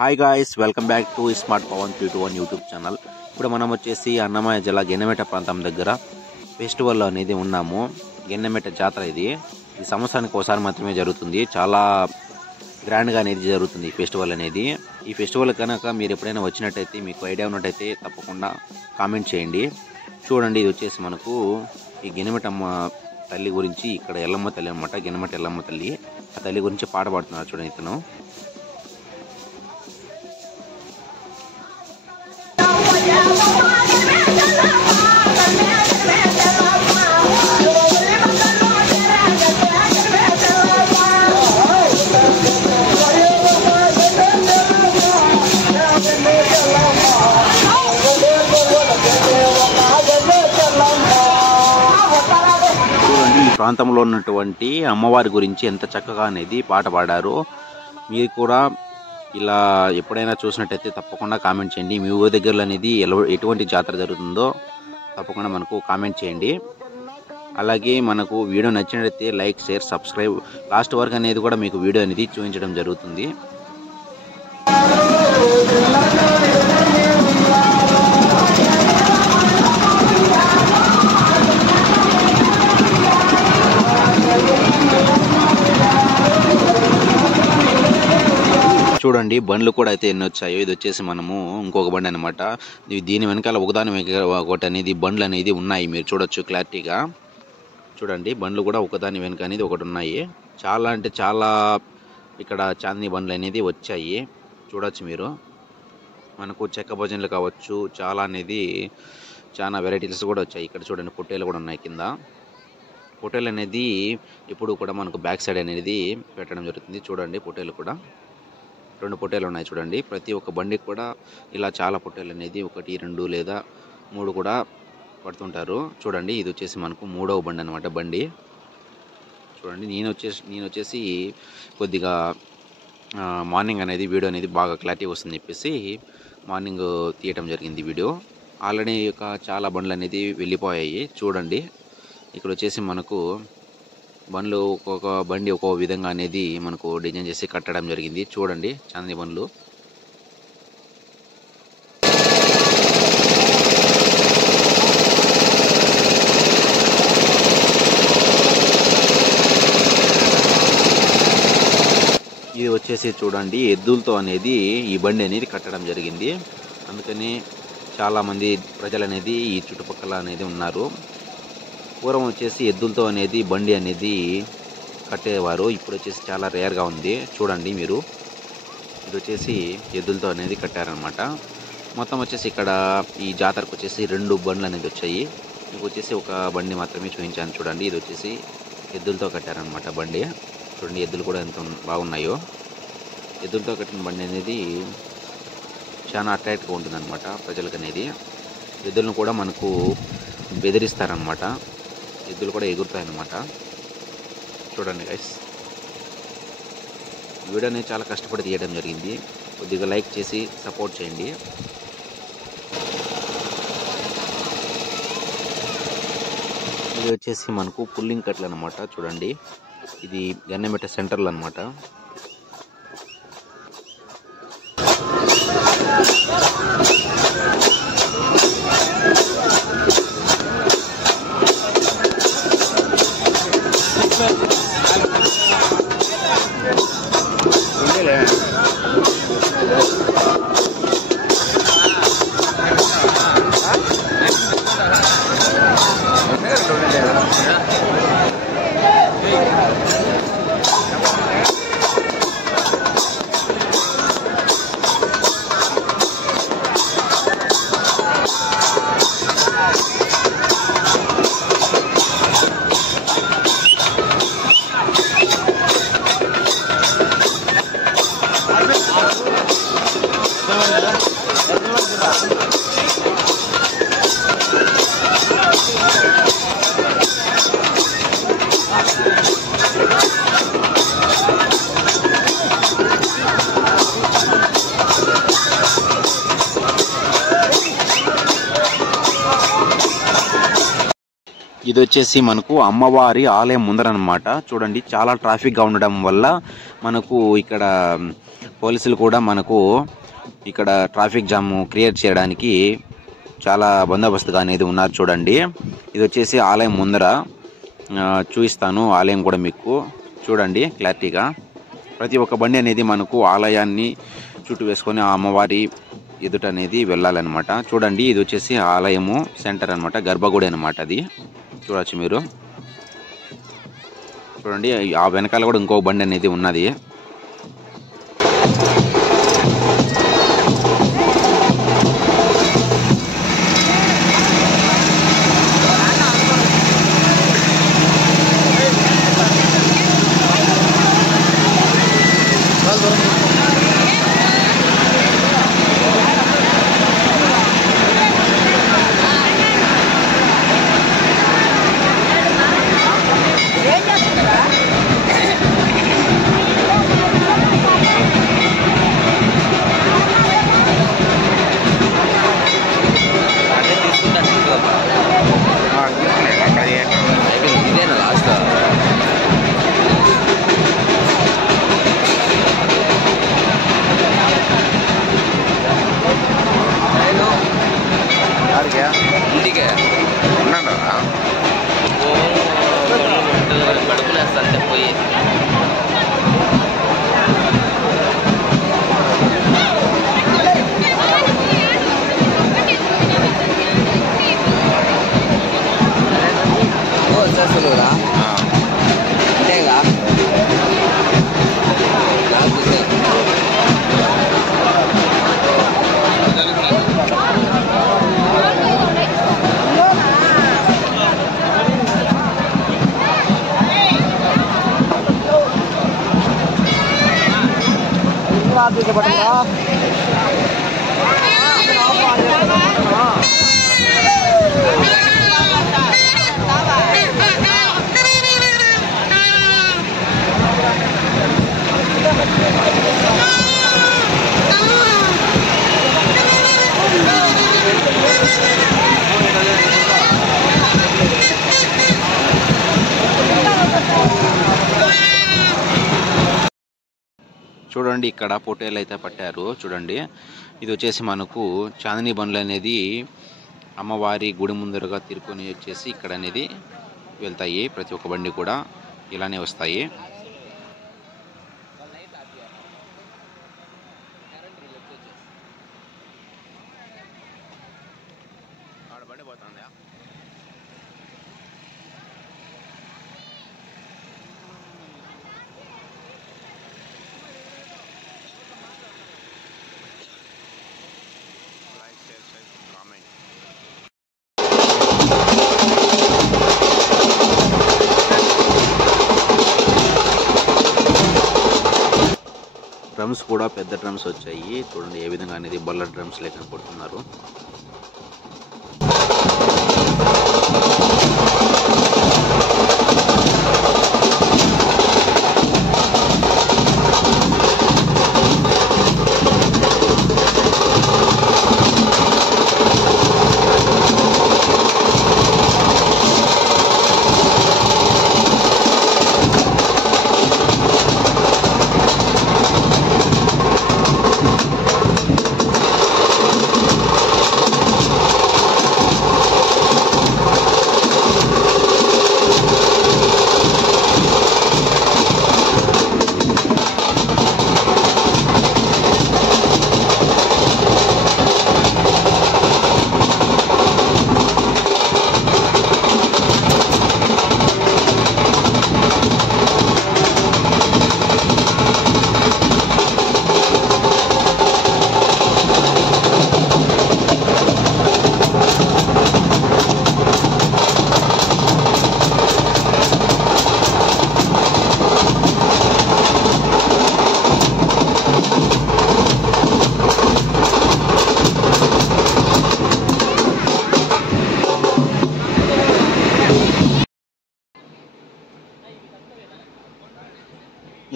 Hi guys, welcome back to smart Pavan 321 YouTube channel. ఇప్పుడు మనం వచ్చేసి అన్నమయ్య జిల్లా గెన్నెమెట ప్రాంతం దగ్గర ఫెస్టివల్ అనేది ఉన్నాము. గెన్నెమెట జాతర ఇది సంవత్సరానికి ఒకసారి మాత్రమే జరుగుతుంది. చాలా గ్రాండ్గా అనేది జరుగుతుంది ఈ ఫెస్టివల్ అనేది. ఈ ఫెస్టివల్ కనుక మీరు ఎప్పుడైనా వచ్చినట్టయితే, మీకు ఐడియా ఉన్నట్టయితే తప్పకుండా కామెంట్ చేయండి. చూడండి, ఇది వచ్చేసి మనకు ఈ గెన్నెమెటమ్మ తల్లి గురించి, ఇక్కడ ఎల్లమ్మ తల్లి అనమాట. గెన్నెమెట ఎల్లమ్మ తల్లి, ఆ తల్లి గురించి పాట పాడుతున్నారు చూడండి ఇతను. ప్రాంతంలో ఉన్నటువంటి అమ్మవారి గురించి ఎంత చక్కగా అనేది పాట పాడారు. మీరు కూడా ఇలా ఎప్పుడైనా చూసినట్టయితే తప్పకుండా కామెంట్ చేయండి. మీ ఊరి దగ్గరలో అనేది ఎటువంటి జాతర జరుగుతుందో తప్పకుండా మనకు కామెంట్ చేయండి. అలాగే మనకు వీడియో నచ్చినట్టయితే లైక్, షేర్, సబ్స్క్రైబ్, లాస్ట్ వరకు అనేది కూడా మీకు వీడియో అనేది చూపించడం జరుగుతుంది. చూడండి, బండ్లు కూడా అయితే ఎన్ని వచ్చాయో. ఇది వచ్చేసి మనము ఇంకొక బండి అనమాట. దీని వెనకాల ఒకదాని ఒకటి అనేది బండ్లు అనేది ఉన్నాయి, మీరు చూడొచ్చు క్లారిటీగా. చూడండి, బండ్లు కూడా ఒకదాని వెనుక అనేది ఒకటి ఉన్నాయి. చాలా అంటే చాలా ఇక్కడ చాందీ బండ్లు అనేది వచ్చాయి, చూడొచ్చు మీరు. మనకు చెక్క భోజనాలు కావచ్చు, చాలా వెరైటీస్ కూడా వచ్చాయి. ఇక్కడ చూడండి, పొట్టేలు కూడా ఉన్నాయి కింద. పొట్టేలు అనేది ఇప్పుడు కూడా మనకు బ్యాక్ సైడ్ అనేది పెట్టడం జరుగుతుంది. చూడండి, పొట్టేలు కూడా 2 పొట్టేలు ఉన్నాయి చూడండి. ప్రతి ఒక్క బండికి కూడా ఇలా చాలా పొట్టేలు అనేది 1, 2 లేదా 3 కూడా పడుతుంటారు. చూడండి, ఇది వచ్చేసి మనకు 3వ బండి అనమాట. బండి చూడండి. నేను వచ్చేసి కొద్దిగా మార్నింగ్ అనేది వీడియో అనేది బాగా క్లారిటీ వస్తుంది చెప్పేసి మార్నింగ్ తీయటం జరిగింది వీడియో. ఆల్రెడీ చాలా బండ్లు అనేది వెళ్ళిపోయాయి. చూడండి, ఇక్కడ వచ్చేసి మనకు బండ్లు ఒక్కొక్క బండి ఒక్కో విధంగా అనేది మనకు డిజైన్ చేసి కట్టడం జరిగింది. చూడండి, చాందీ బండ్లు. ఇది వచ్చేసి చూడండి, ఎద్దులతో అనేది ఈ బండి అనేది కట్టడం జరిగింది. అందుకని చాలామంది ప్రజలు అనేది ఈ చుట్టుపక్కల అనేది ఉన్నారు. పూర్వం వచ్చేసి ఎద్దులతో అనేది బండి అనేది కట్టేవారు. ఇప్పుడు వచ్చేసి చాలా రేర్గా ఉంది. చూడండి మీరు, ఇది వచ్చేసి ఎద్దులతో అనేది కట్టారనమాట. మొత్తం వచ్చేసి ఇక్కడ ఈ జాతరకు వచ్చేసి 2 బండ్లు అనేది వచ్చాయి. మీకు వచ్చేసి ఒక బండి మాత్రమే చూపించాను. చూడండి, ఇది వచ్చేసి ఎద్దులతో కట్టారనమాట బండి. చూడండి, ఎద్దులు కూడా ఎంత బాగున్నాయో. ఎద్దులతో కట్టిన బండి అనేది చాలా అట్రాక్ట్గా ఉంటుందన్నమాట ప్రజలకు అనేది. ఎద్దులను కూడా మనకు బెదిరిస్తారనమాట. ఎద్దులు కూడా ఎగురుతాయన్నమాట. చూడండి గైస్, వీడియో అనేది చాలా కష్టపడి తీయడం జరిగింది. కొద్దిగా లైక్ చేసి సపోర్ట్ చేయండి. ఇది వచ్చేసి మనకు పుల్లింగ్ కట్లు అనమాట. చూడండి, ఇది గన్నెమెట సెంటర్లో అనమాట. ఇది వచ్చేసి మనకు అమ్మవారి ఆలయం ముందర అన్నమాట. చూడండి చాలా ట్రాఫిక్ గా ఉండడం వల్ల మనకు ఇక్కడ పోలీసులు కూడా మనకు ఇక్కడ ట్రాఫిక్ జామ్ క్రియేట్ చేయడానికి చాలా బందోబస్తుగా అనేది ఉన్నారు చూడండి. ఇది వచ్చేసి ఆలయం ముందర చూపిస్తాను. ఆలయం కూడా మీకు చూడండి క్లారిటీగా. ప్రతి ఒక్క బండి అనేది మనకు ఆలయాన్ని చుట్టూ వేసుకొని ఆ అమ్మవారి ఎదుట అనేది వెళ్ళాలన్నమాట. చూడండి ఇది వచ్చేసి ఆలయము సెంటర్ అనమాట, గర్భగుడి అనమాట. అది చూడవచ్చు మీరు. చూడండి ఆ వెనకాల కూడా ఇంకో బండి అనేది ఉన్నది. చూడండి ఇక్కడ పొట్టేలు అయితే పట్టారు చూడండి. ఇది వచ్చేసి మనకు చాందిని బండ్లు అనేది అమ్మవారి గుడి ముందరగా తిరుకొని వచ్చేసి ఇక్కడ అనేది వెళ్తాయి. ప్రతి ఒక్క బండి కూడా ఇలానే వస్తాయి. డ్రమ్స్ కూడా పెద్ద డ్రమ్స్ వచ్చాయి చూడండి. ఏ విధంగా అనేది బల్ల డ్రమ్స్ లెక్క కొడుతున్నారు.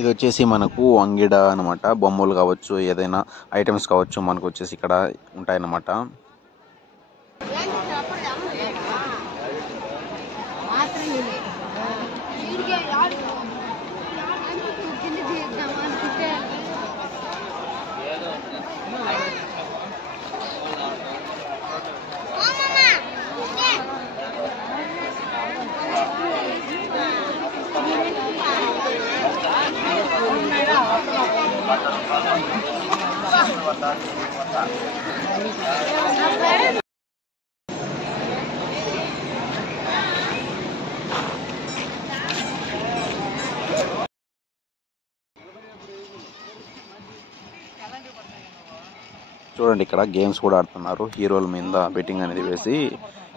ఇది వచ్చేసి మనకు అంగిడ అనమాట. బొమ్మలు కావచ్చు, ఏదైనా ఐటమ్స్ కావచ్చు, మనకు వచ్చేసి ఇక్కడ ఉంటాయన్నమాట. చూడండి ఇక్కడ గేమ్స్ కూడా ఆడుతున్నారు. హీరోల మీద బెట్టింగ్ అనేది వేసి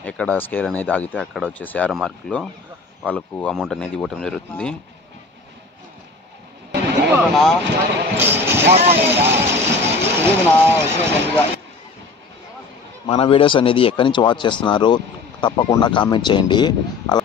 ఎక్కడ స్కేల్ అనేది ఆగితే అక్కడ వచ్చేసి 6 మార్కులు వాళ్ళకు అమౌంట్ అనేది ఇవ్వటం జరుగుతుంది. మన వీడియోస్ అనేది ఎక్కడి నుంచి వాచ్ చేస్తున్నారు తప్పకుండా కామెంట్ చేయండి. అలా